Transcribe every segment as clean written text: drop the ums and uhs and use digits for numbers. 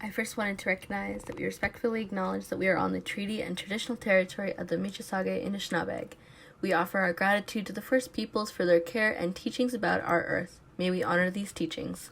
I first wanted to recognize that we respectfully acknowledge that we are on the treaty and traditional territory of the Mississauga Anishinaabe. We offer our gratitude to the First Peoples for their care and teachings about our earth. May we honor these teachings.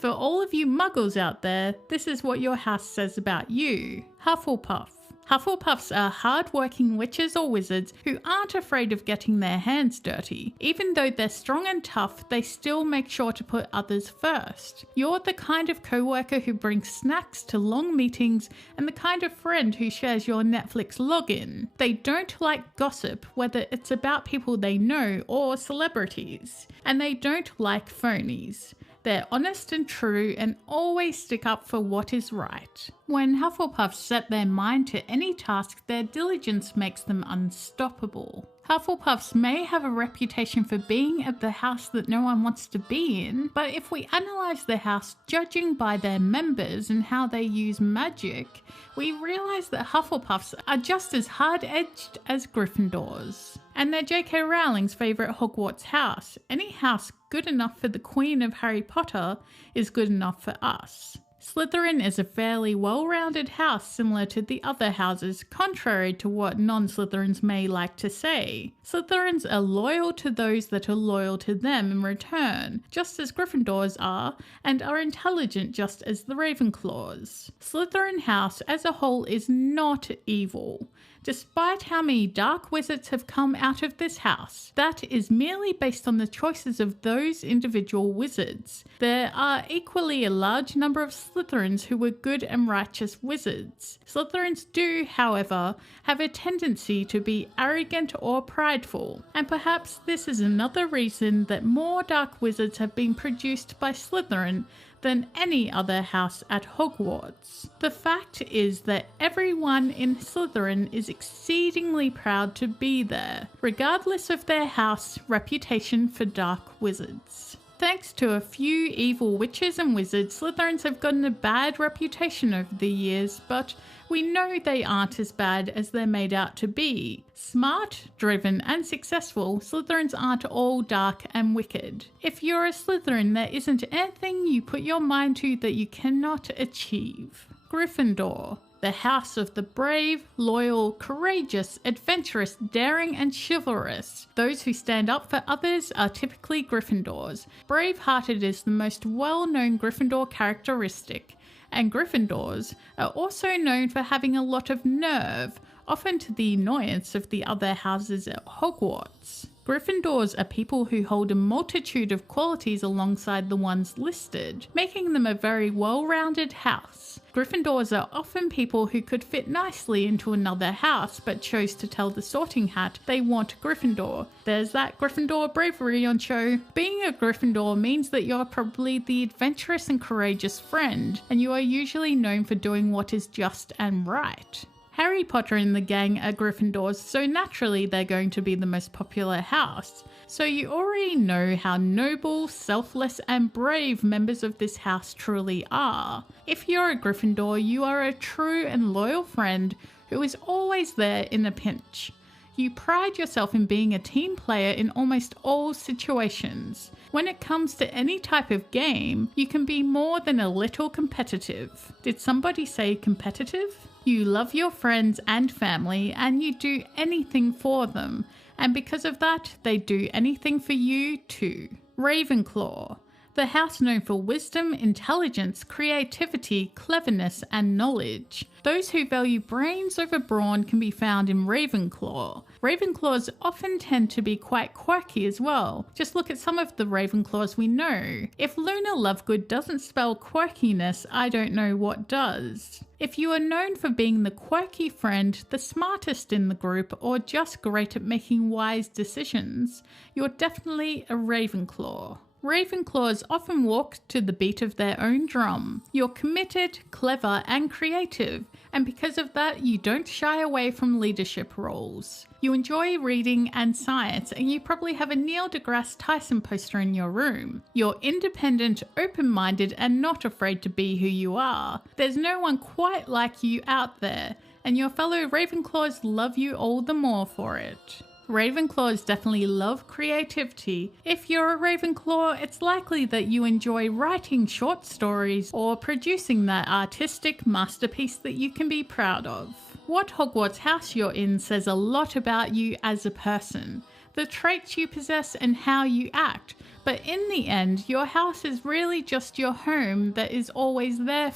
For all of you muggles out there, this is what your house says about you. Hufflepuff. Hufflepuffs are hard-working witches or wizards who aren't afraid of getting their hands dirty. Even though they're strong and tough, they still make sure to put others first. You're the kind of co-worker who brings snacks to long meetings and the kind of friend who shares your Netflix login. They don't like gossip, whether it's about people they know or celebrities. And they don't like phonies. They're honest and true and always stick up for what is right. When Hufflepuffs set their mind to any task, their diligence makes them unstoppable. Hufflepuffs may have a reputation for being at the house that no one wants to be in, but if we analyse the house judging by their members and how they use magic, we realise that Hufflepuffs are just as hard-edged as Gryffindors. And they're J.K. Rowling's favourite Hogwarts house. Any house good enough for the Queen of Harry Potter is good enough for us. Slytherin is a fairly well-rounded house similar to the other houses, contrary to what non-Slytherins may like to say. Slytherins are loyal to those that are loyal to them in return, just as Gryffindors are, and are intelligent just as the Ravenclaws. Slytherin House as a whole is not evil. Despite how many dark wizards have come out of this house, that is merely based on the choices of those individual wizards. There are equally a large number of Slytherins who were good and righteous wizards. Slytherins do, however, have a tendency to be arrogant or prideful, and perhaps this is another reason that more dark wizards have been produced by Slytherin than any other house at Hogwarts. The fact is that everyone in Slytherin is exceedingly proud to be there, regardless of their house reputation for dark wizards. Thanks to a few evil witches and wizards, Slytherins have gotten a bad reputation over the years, but we know they aren't as bad as they're made out to be. Smart, driven, and successful, Slytherins aren't all dark and wicked. If you're a Slytherin, there isn't anything you put your mind to that you cannot achieve. Gryffindor. The house of the brave, loyal, courageous, adventurous, daring, and chivalrous. Those who stand up for others are typically Gryffindors. Brave-hearted is the most well-known Gryffindor characteristic, and Gryffindors are also known for having a lot of nerve, often to the annoyance of the other houses at Hogwarts. Gryffindors are people who hold a multitude of qualities alongside the ones listed, making them a very well-rounded house. Gryffindors are often people who could fit nicely into another house but chose to tell the Sorting Hat they want Gryffindor. There's that Gryffindor bravery on show. Being a Gryffindor means that you're probably the adventurous and courageous friend, and you are usually known for doing what is just and right. Harry Potter and the gang are Gryffindors, so naturally they're going to be the most popular house. So you already know how noble, selfless, and brave members of this house truly are. If you're a Gryffindor, you are a true and loyal friend who is always there in a pinch. You pride yourself in being a team player in almost all situations. When it comes to any type of game, you can be more than a little competitive. Did somebody say competitive? You love your friends and family, and you do anything for them, and because of that, they do anything for you too. Ravenclaw. The house known for wisdom, intelligence, creativity, cleverness, and knowledge. Those who value brains over brawn can be found in Ravenclaw. Ravenclaws often tend to be quite quirky as well. Just look at some of the Ravenclaws we know. If Luna Lovegood doesn't spell quirkiness, I don't know what does. If you are known for being the quirky friend, the smartest in the group, or just great at making wise decisions, you're definitely a Ravenclaw. Ravenclaws often walk to the beat of their own drum. You're committed, clever, and creative, and because of that, you don't shy away from leadership roles. You enjoy reading and science, and you probably have a Neil deGrasse Tyson poster in your room. You're independent, open-minded, and not afraid to be who you are. There's no one quite like you out there, and your fellow Ravenclaws love you all the more for it. Ravenclaws definitely love creativity. If you're a Ravenclaw, it's likely that you enjoy writing short stories or producing that artistic masterpiece that you can be proud of. What Hogwarts house you're in says a lot about you as a person. the traits you possess, and how you act. But in the end, your house is really just your home that is always there.